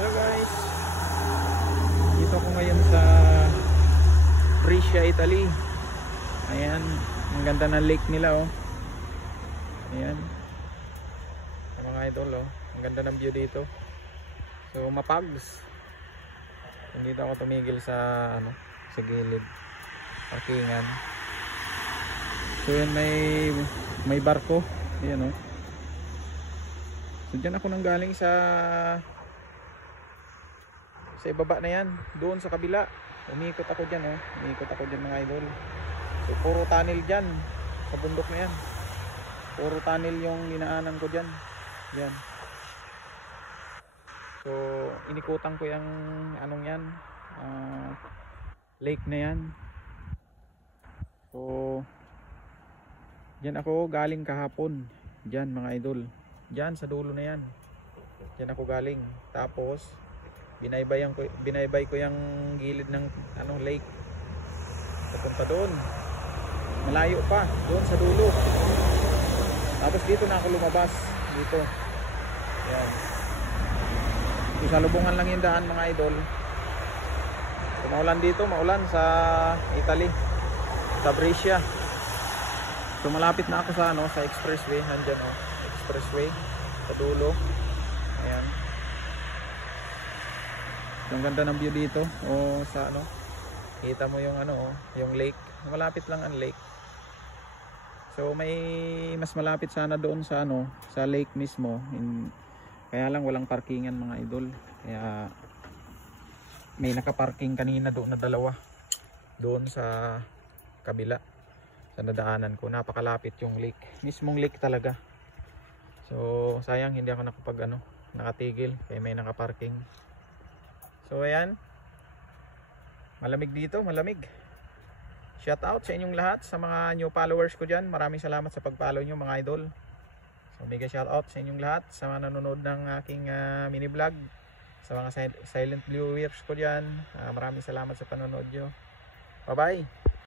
Hello guys, dito ako ngayon sa Brescia, Italy. Ayan, ang ganda ng lake nila oh. Ayan, mga idol oh, ang ganda ng view dito. So mapags. Dito ako tumigil sa sa gilid, parkingan. So yun, may barko. Ayan oh. So dyan ako nang galing sa ibaba na yan, doon sa kabila. Umikot ako dyan oh. Umikot ako dyan mga idol. So puro tunnel dyan sa bundok na yan. Puro tunnel yung linaanan ko dyan. Yan. So inikutan ko yung anong yan, lake na yan. So dyan ako galing kahapon. Dyan mga idol, dyan sa dulo na yan. Dyan ako galing. Tapos binaybay ko yung gilid ng lake papunta doon, malayo pa doon sa dulo. Tapos dito na ako lumabas dito. Yan, sa lubungan lang yung daan mga idol. So, maulan dito, maulan sa Italy, sa Brescia. So malapit na ako sa sa expressway. Nandyan expressway sa dulo. Ayan. Ang ganda ng view dito sa kita mo yung yung lake. Malapit lang ang lake. So may mas malapit sana doon sa sa lake mismo. Kaya lang walang parkingan mga idol. Kaya may nakaparking kanina doon na dalawa. Doon sa kabila sa nadaanan ko. Napakalapit yung lake. Mismong lake talaga. So sayang hindi ako nakatigil kaya may nakaparking. So ayan, malamig dito, malamig. Shout out sa inyong lahat, sa mga new followers ko dyan. Maraming salamat sa pag-follow nyo mga idol. So mega shout out sa inyong lahat, sa mga nanonood ng aking mini vlog. Sa mga silent viewers ko dyan, maraming salamat sa panonood nyo. Bye bye.